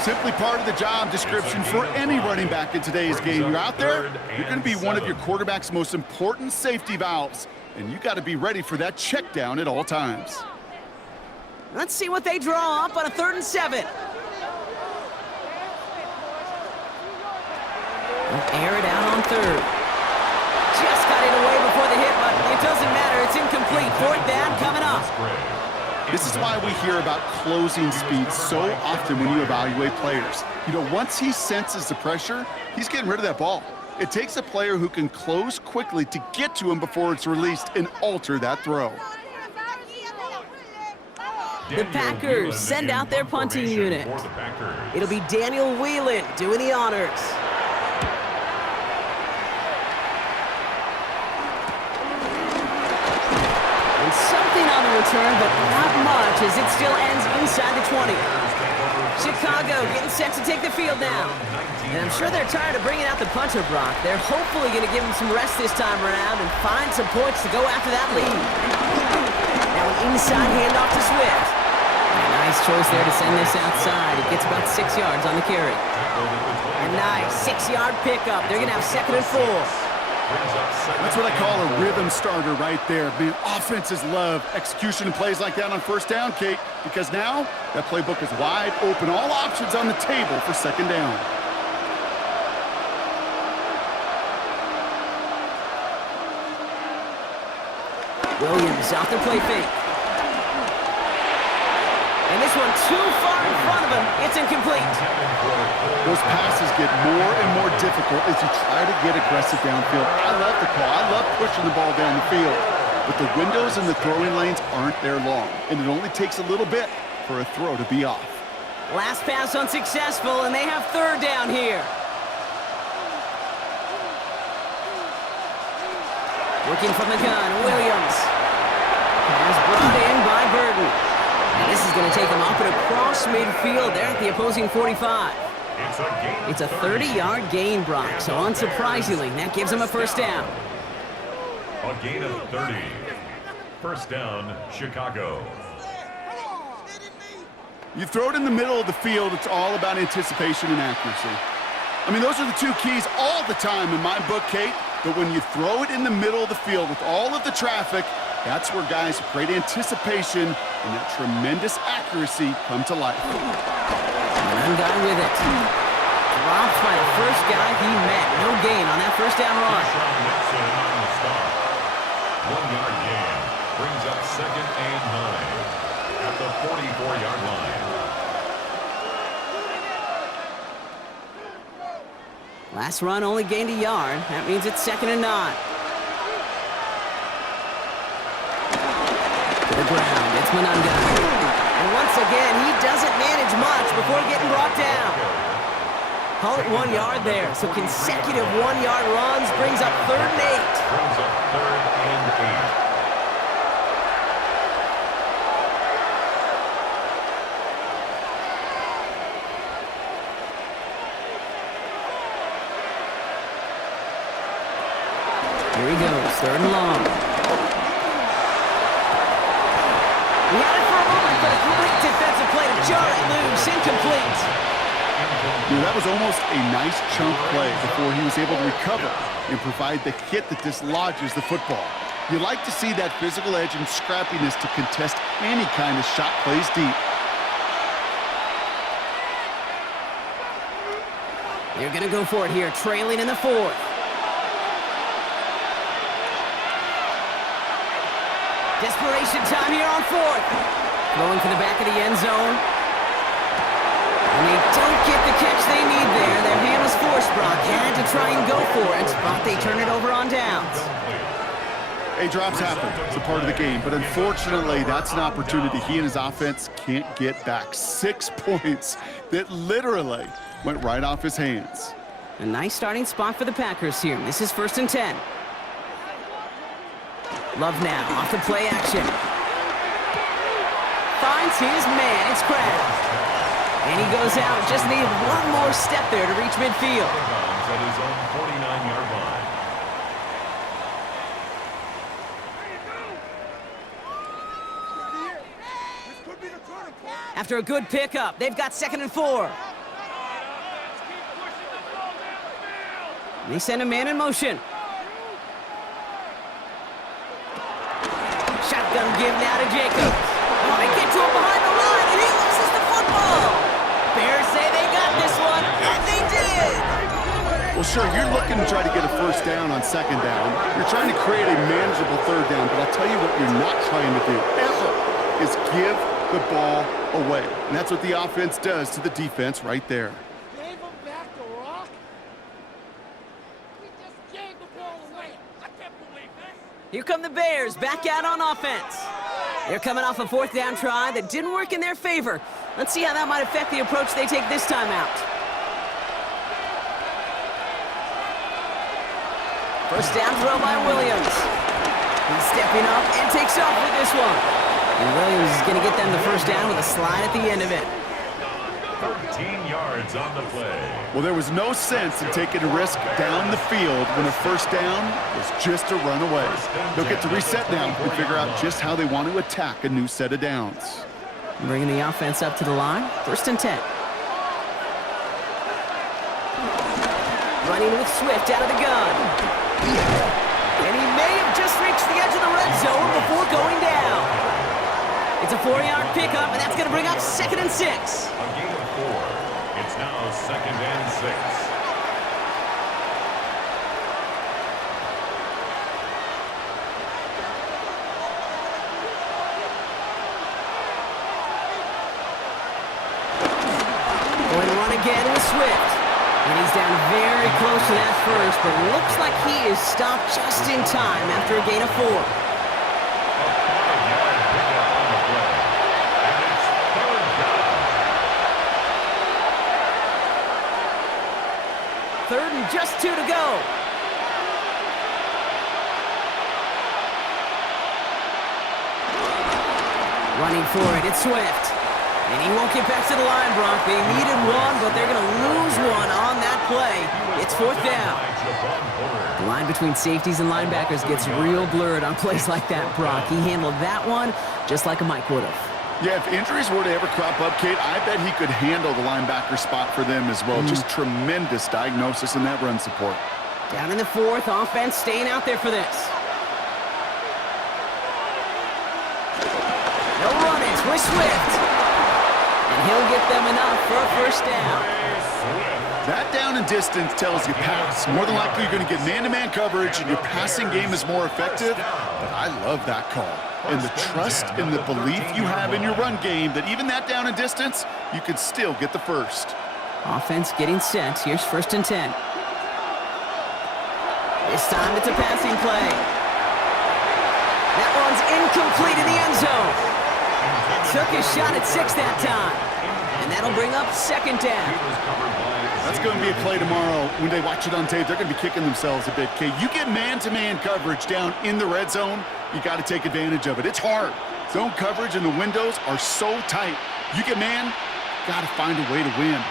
Simply part of the job description for any running back in today's game. You're out there, you're going to be one of your quarterback's most important safety valves, and you got to be ready for that check down at all times. Let's see what they draw up on a 3rd and 7. Air it out on 3rd. Just got it away before the hit button. It doesn't matter. It's incomplete. 4th down coming up. This is why we hear about closing speed so often when you evaluate players. You know, once he senses the pressure, he's getting rid of that ball. It takes a player who can close quickly to get to him before it's released and alter that throw. The Packers send out their punting unit. It'll be Daniel Whelan doing the honors. Something on the return, but not much as it still ends inside the 20. Chicago getting set to take the field now. And I'm sure they're tired of bringing out the punter, Brock. They're hopefully going to give him some rest this time around and find some points to go after that lead. Now an inside handoff to Swift. A nice choice there to send this outside. It gets about 6 yards on the carry. A nice 6-yard pickup. They're going to have 2nd and 4. That's what I call a rhythm starter right there. Man, offenses love execution and plays like that on 1st down, Kate, because now that playbook is wide open. All options on the table for 2nd down. Williams off the play fake. And this one too far in front of him. It's incomplete. Those passes get more and more difficult as you try to get aggressive downfield. I love the call. I love pushing the ball down the field. But the windows in the throwing lanes aren't there long, and it only takes a little bit for a throw to be off. Last pass unsuccessful, and they have 3rd down here. Looking from the gun, Williams. Pass brought in by Burton. And this is going to take him up and across midfield there at the opposing 45. It's a 30-yard gain, Brock, so unsurprisingly, that gives him a 1st down. A gain of 30. 1st down, Chicago. You throw it in the middle of the field, it's all about anticipation and accuracy. I mean, those are the 2 keys all the time in my book, Kate, but when you throw it in the middle of the field with all of the traffic, that's where guys with great anticipation and that tremendous accuracy come to life. One guy with it. Dropped by the first guy he met. No gain on that 1st down run. 1-yard gain brings up 2nd and 9 at the 44-yard line. Last run only gained a yard. That means it's 2nd and 9. To the ground, it's Monanga. And once again, he doesn't manage much before getting brought down. Call it 1 yard there. So consecutive 1-yard runs brings up 3rd and 8. Brings up 3rd and 8. Here he goes, 3rd and long. He had it for a moment, but a great defensive play to jar it loose. Incomplete. You know, that was almost a nice chunk play before he was able to recover and provide the hit that dislodges the football. You like to see that physical edge and scrappiness to contest any kind of shot plays deep. They're going to go for it here, trailing in the fourth. Desperation time here on fourth. Throwing to the back of the end zone. And they don't get the catch they need there. Their hand was forced, Brock. Had to try and go for it, but they turn it over on downs. Hey, drops happen. It's a part of the game. But unfortunately, that's an opportunity he and his offense can't get back. 6 points that literally went right off his hands. A nice starting spot for the Packers here. This is 1st and 10. Love now, off the play action. Finds his man, it's Kraft. And he goes out, just needed one more step there to reach midfield. At his own 49-yard line. After a good pickup, they've got 2nd and 4. They send a man in motion. Shotgun give now to Jacobs. Oh, they get to him behind the line, and he loses the football. Bears say they got this one, and they did. Well, sure, you're looking to try to get a first down on 2nd down. You're trying to create a manageable 3rd down, but I'll tell you what you're not trying to do, ever, is give the ball away. And that's what the offense does to the defense right there. Gave him back to Rock? We just gave the ball away. I can't believe this. Here come the Bears, back out on offense. They're coming off a 4th down try that didn't work in their favor. Let's see how that might affect the approach they take this time out. First down throw by Williams. He's stepping up and takes off with this one. And Williams is going to get them the first down with a slide at the end of it. 13 yards on the play. Well, there was no sense in taking a risk down the field when a first down was just a run away. They'll get to reset now and figure out just how they want to attack a new set of downs. Bringing the offense up to the line, 1st and 10. Running with Swift out of the gun. And he may have just reached the edge of the red zone before going down. It's a 4-yard pickup, and that's going to bring up 2nd and 6. A gain of 4. It's now 2nd and 6. Going to run again with Swift. And he's down very close to that first, but looks like he is stopped just in time after a gain of 4. Third and just 2 to go. Running for it, it's Swift. And he won't get back to the line, Brock. They needed one, but they're going to lose one on that play. It's 4th down. The line between safeties and linebackers gets real blurred on plays like that, Brock. He handled that one just like a Mike would have. Yeah, if injuries were to ever crop up, Kate, I bet he could handle the linebacker spot for them as well. Just tremendous diagnosis in that run support. Down in the 4th, offense staying out there for this. No run-ins with Swift. And he'll get them enough for a first down. That down and distance tells you pass. More than likely, you're going to get man-to-man coverage, and your passing game is more effective. But I love that call. And the trust and the belief you have in your run game that even that down and distance, you can still get the first. Offense getting set. Here's 1st and 10. This time it's a passing play. That one's incomplete in the end zone. Took his shot at 6 that time. And that'll bring up 2nd down. That's going to be a play tomorrow. When they watch it on tape, they're going to be kicking themselves a bit. Kate, you get man-to-man coverage down in the red zone, you got to take advantage of it. It's hard. Zone coverage and the windows are so tight. You get man, got to find a way to win.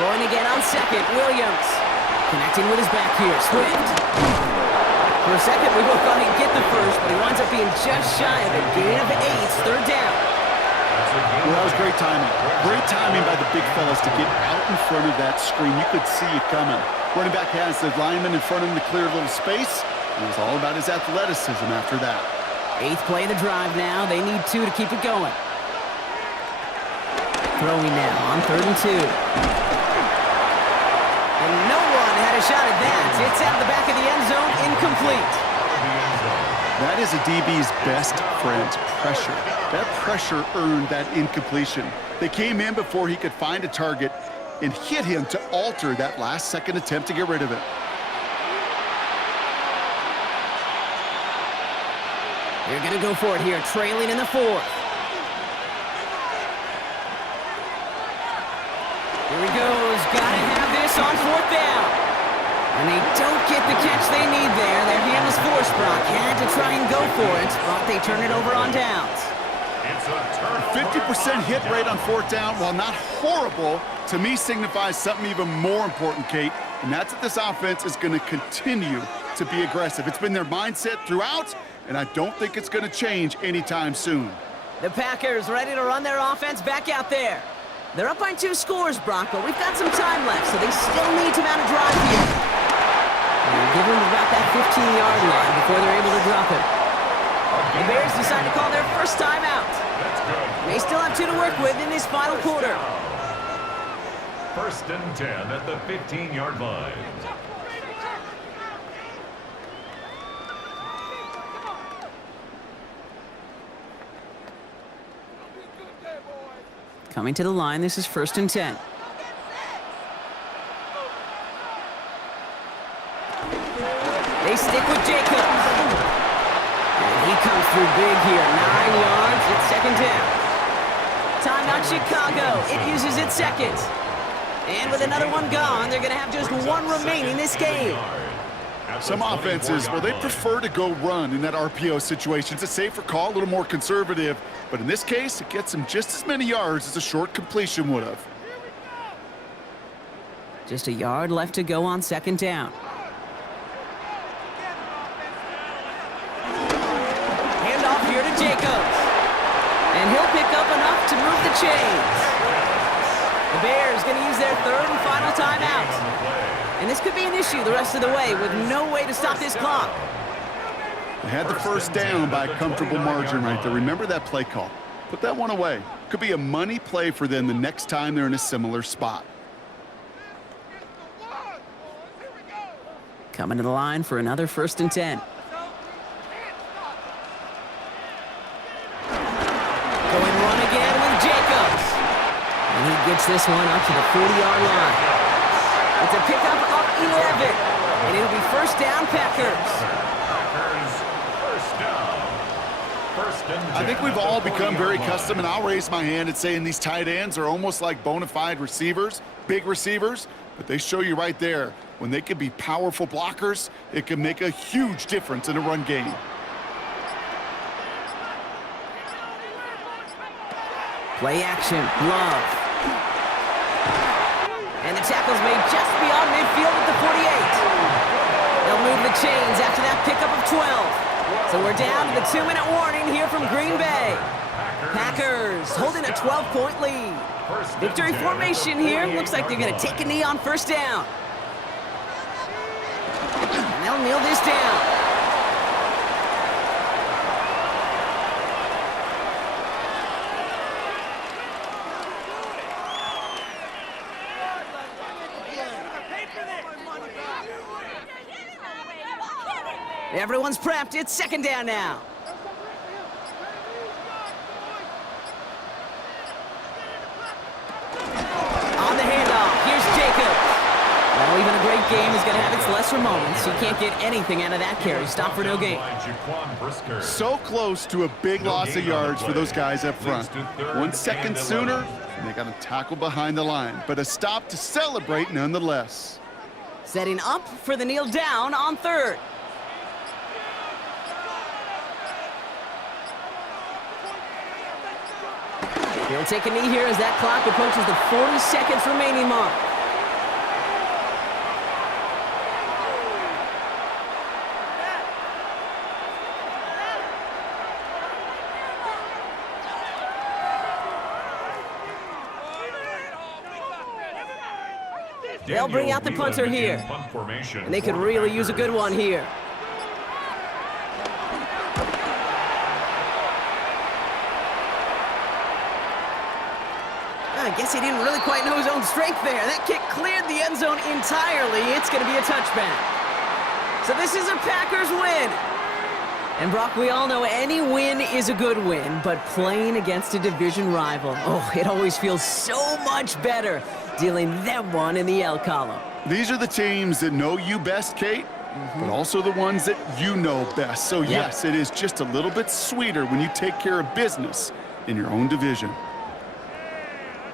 Going again on 2nd, Williams. Connecting with his back here, Swift. For a second, we both thought he'd get the first, but he winds up being just shy of a gain of 8, 3rd down. Well, that was great timing. Great timing by the big fellas to get out in front of that screen. You could see it coming. Running back has the lineman in front of him to clear a little space. It was all about his athleticism after that. 8th play of the drive now. They need 2 to keep it going. Throwing now on 3rd and 2. And no one had a shot at that. It's out of the back of the end zone, incomplete. That is a DB's best friend, pressure. That pressure earned that incompletion. They came in before he could find a target and hit him to alter that last-second attempt to get rid of it. They're going to go for it here, trailing in the 4th. Here he goes. Got to have this on 4th down. And they don't get the catch they need there. Their hand was forced, Brock. Had to try and go for it, but they turn it over on downs. It's a turnover. 50% hit rate on 4th down, while not horrible, to me signifies something even more important, Kate, and that's that this offense is going to continue to be aggressive. It's been their mindset throughout, and I don't think it's going to change anytime soon. The Packers ready to run their offense back out there. They're up by 2 scores, Brock, but we've got some time left, so they still need to mount a drive here. And give them about that 15-yard line before they're able to drop it. The Bears decide to call their first timeout. They still have 2 to work with in this final quarter. 1st and 10 at the 15-yard line. Coming to the line, this is 1st and 10. They stick with Jacobs. And he comes through big here. 9 yards. It's 2nd down. Timeout Chicago. It uses its 2nd. And with another one gone, they're going to have just 1 remaining this game. Some offenses, well, they prefer to go run in that RPO situation. It's a safer call, a little more conservative. But in this case, it gets them just as many yards as a short completion would have. Just a yard left to go on 2nd down. Handoff here to Jacobs. And he'll pick up enough to move the chains. The Bears going to use their 3rd and final timeout. And this could be an issue the rest of the way with no way to stop this clock. They had the 1st down by a comfortable margin right there. Remember that play call. Put that one away. Could be a money play for them the next time they're in a similar spot. Coming to the line for another 1st and 10. Going run again with Jacobs. And he gets this one up to the 40-yard line. It's a pickup of 11. And it'll be 1st down, Packers. I think we've all become very accustomed, and I'll raise my hand at saying these tight ends are almost like bona fide receivers, big receivers, but they show you right there, when they can be powerful blockers, it can make a huge difference in a run game. Play action, Love. And the tackle's made just beyond midfield at the 48. They'll move the chains after that pickup of 12. So we're down to the 2-minute warning here from Green Bay. Packers holding a 12-point lead. Victory formation here. Looks like they're going to take a knee on 1st down. And they'll kneel this down. Everyone's prepped. It's 2nd down now. On the handoff, here's Jacobs. Well, even a great game is going to have its lesser moments. You can't get anything out of that carry. Stop for no gain. So close to a big loss of yards for those guys up front. 1 second sooner, and they got a tackle behind the line. But a stop to celebrate nonetheless. Setting up for the kneel down on 3rd. He'll take a knee here as that clock approaches the 40 seconds remaining mark. They'll bring out the punter here. Punt formation And they could for the really use a good Packers. one here. I guess he didn't really quite know his own strength there. That kick cleared the end zone entirely. It's going to be a touchback. So this is a Packers win. And Brock, we all know any win is a good win, but playing against a division rival, oh, it always feels so much better dealing them one in the L column. These are the teams that know you best, Kate, but also the ones that you know best. So yes, it is just a little bit sweeter when you take care of business in your own division.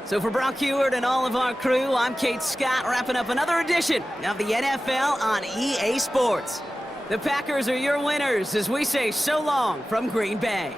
So for Brock Heward and all of our crew, I'm Kate Scott, wrapping up another edition of the NFL on EA Sports. The Packers are your winners as we say so long from Green Bay.